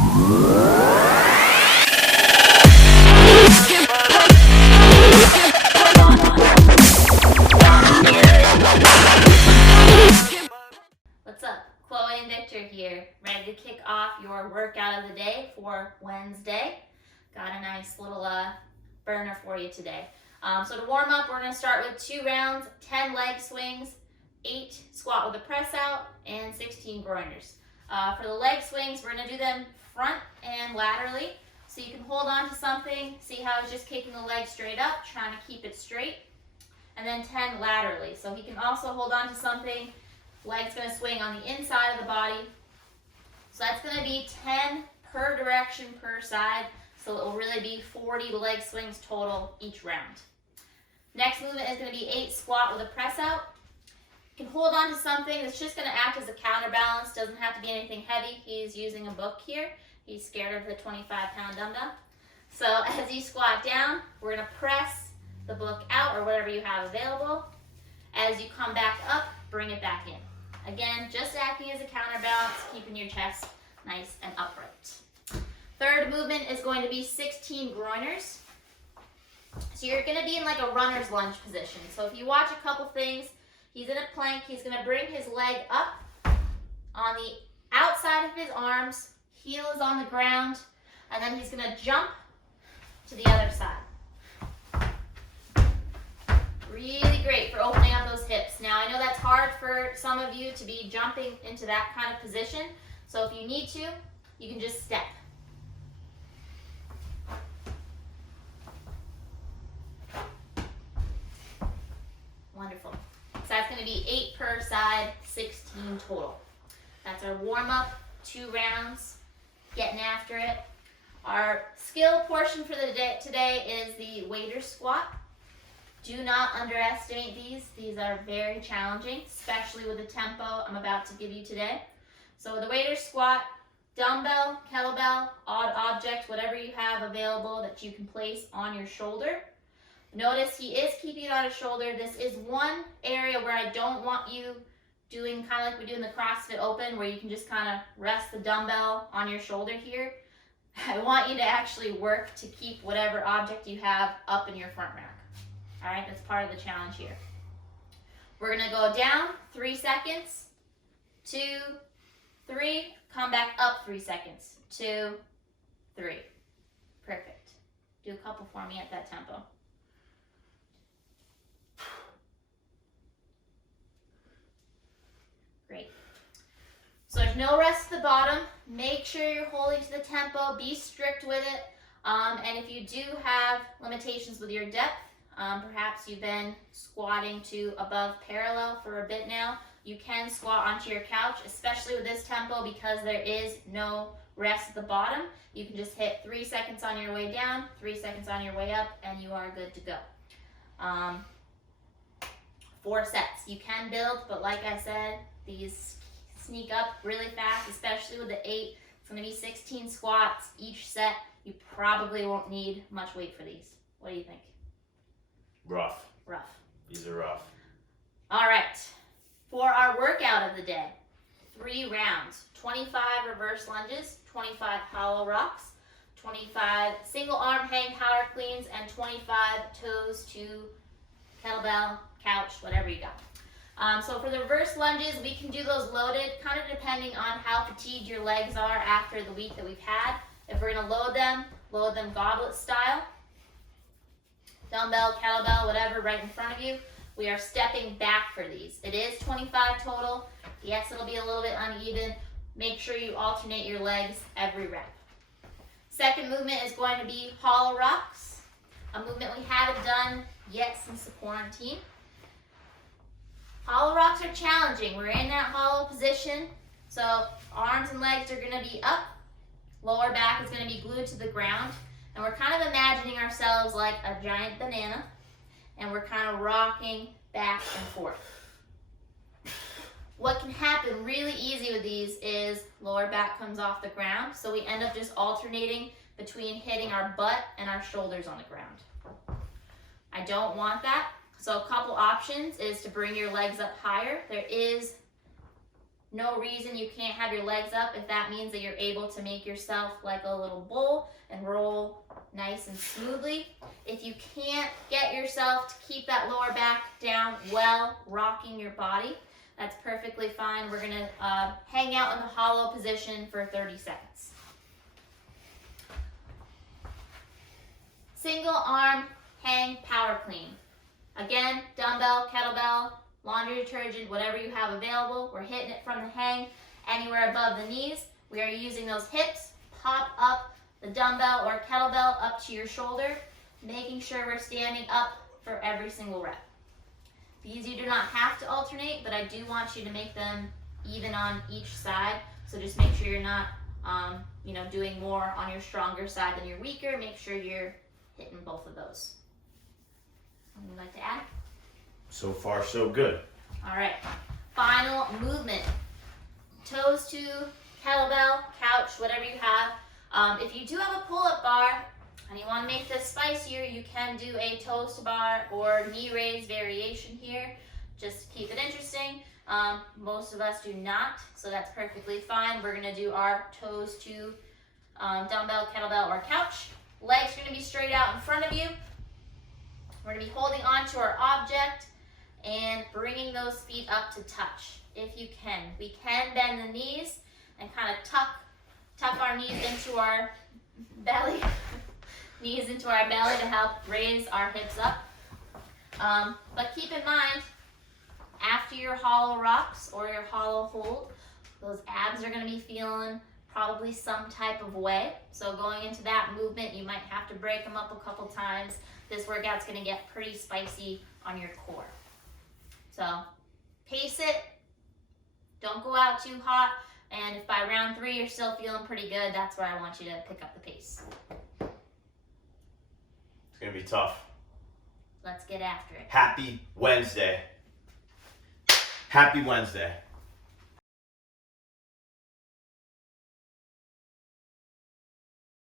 What's up? Chloe and Victor here, ready to kick off your workout of the day for Wednesday. Got a nice little burner for you today. So to warm up, we're going to start with 2 rounds, 10 leg swings, 8 squat with a press out, and 16 groiners. For the leg swings, we're going to do them front and laterally. So you can hold on to something, see how I was just kicking the leg straight up, trying to keep it straight, and then 10 laterally. So he can also hold on to something, leg's going to swing on the inside of the body. So that's going to be 10 per direction per side. So it will really be 40 leg swings total each round. Next movement is going to be 8 squat with a press out. You can hold on to something that's just going to act as a counterbalance. Doesn't have to be anything heavy. He's using a book here. He's scared of the 25-pound dumbbell. So as you squat down, we're going to press the book out or whatever you have available. As you come back up, bring it back in. Again, just acting as a counterbalance, keeping your chest nice and upright. Third movement is going to be 16 groiners. So you're going to be in like a runner's lunge position. So if you watch a couple things, he's in a plank. He's going to bring his leg up on the outside of his arms, heel is on the ground, and then he's going to jump to the other side. Really great for opening up those hips. Now, I know that's hard for some of you to be jumping into that kind of position. So if you need to, you can just step. Wonderful. So that's going to be 8 per side, 16 total. That's our warm-up, 2 rounds, getting after it. Our skill portion for the day today is the waiter squat. Do not underestimate these. These are very challenging, especially with the tempo I'm about to give you today. So with the waiter squat, dumbbell, kettlebell, odd object, whatever you have available that you can place on your shoulder. Notice he is keeping it on his shoulder. This is one area where I don't want you doing kind of like we do in the CrossFit Open, where you can just kind of rest the dumbbell on your shoulder here. I want you to actually work to keep whatever object you have up in your front rack. All right, that's part of the challenge here. We're gonna go down 3 seconds, 2, 3, come back up 3 seconds, 2, 3. Perfect. Do a couple for me at that tempo. Great. So there's no rest at the bottom. Make sure you're holding to the tempo. Be strict with it. And if you do have limitations with your depth, perhaps you've been squatting to above parallel for a bit now, you can squat onto your couch, especially with this tempo, because there is no rest at the bottom. You can just hit 3 seconds on your way down, 3 seconds on your way up, and you are good to go. 4 sets. You can build, but like I said, these sneak up really fast, especially with the 8. It's going to be 16 squats each set. You probably won't need much weight for these. What do you think? Rough. Rough. These are rough. All right. For our workout of the day, 3 rounds. 25 reverse lunges, 25 hollow rocks, 25 single arm hang power cleans, and 25 toes to kettlebell, couch, whatever you got. So for the reverse lunges, we can do those loaded, kind of depending on how fatigued your legs are after the week that we've had. If we're going to load them goblet style. Dumbbell, kettlebell, whatever, right in front of you. We are stepping back for these. It is 25 total. Yes, it'll be a little bit uneven. Make sure you alternate your legs every rep. Second movement is going to be hollow rocks, a movement we haven't done yet since the quarantine. Hollow rocks are challenging. We're in that hollow position, so arms and legs are going to be up. Lower back is going to be glued to the ground. And we're kind of imagining ourselves like a giant banana, and we're kind of rocking back and forth. What can happen really easy with these is lower back comes off the ground, so we end up just alternating between hitting our butt and our shoulders on the ground. I don't want that, so a couple options is to bring your legs up higher. There is No reason you can't have your legs up if that means that you're able to make yourself like a little bowl and roll nice and smoothly. If you can't get yourself to keep that lower back down well, rocking your body, that's perfectly fine. We're gonna hang out in the hollow position for 30 seconds. Single arm hang power clean. Again, dumbbell, kettlebell, laundry detergent, whatever you have available. We're hitting it from the hang anywhere above the knees. We are using those hips, pop up the dumbbell or kettlebell up to your shoulder, making sure we're standing up for every single rep. These you do not have to alternate, but I do want you to make them even on each side. So just make sure you're not doing more on your stronger side than your weaker. Make sure you're hitting both of those. Anything you'd like to add? So far, so good. All right, final movement. Toes to kettlebell, couch, whatever you have. If you do have a pull-up bar and you want to make this spicier, you can do a toes to bar or knee raise variation here. Just keep it interesting. Most of us do not, so that's perfectly fine. We're going to do our toes to dumbbell, kettlebell, or couch. Legs are going to be straight out in front of you. We're going to be holding on to our object and bringing those feet up to touch if you can. We can bend the knees and kind of tuck our knees into our belly, knees into our belly to help raise our hips up. But keep in mind, after your hollow rocks or your hollow hold, those abs are going to be feeling probably some type of way. So going into that movement, you might have to break them up a couple times. This workout's going to get pretty spicy on your core. So pace it, don't go out too hot, and if by round 3 you're still feeling pretty good, that's where I want you to pick up the pace. It's going to be tough. Let's get after it. Happy Wednesday. Happy Wednesday.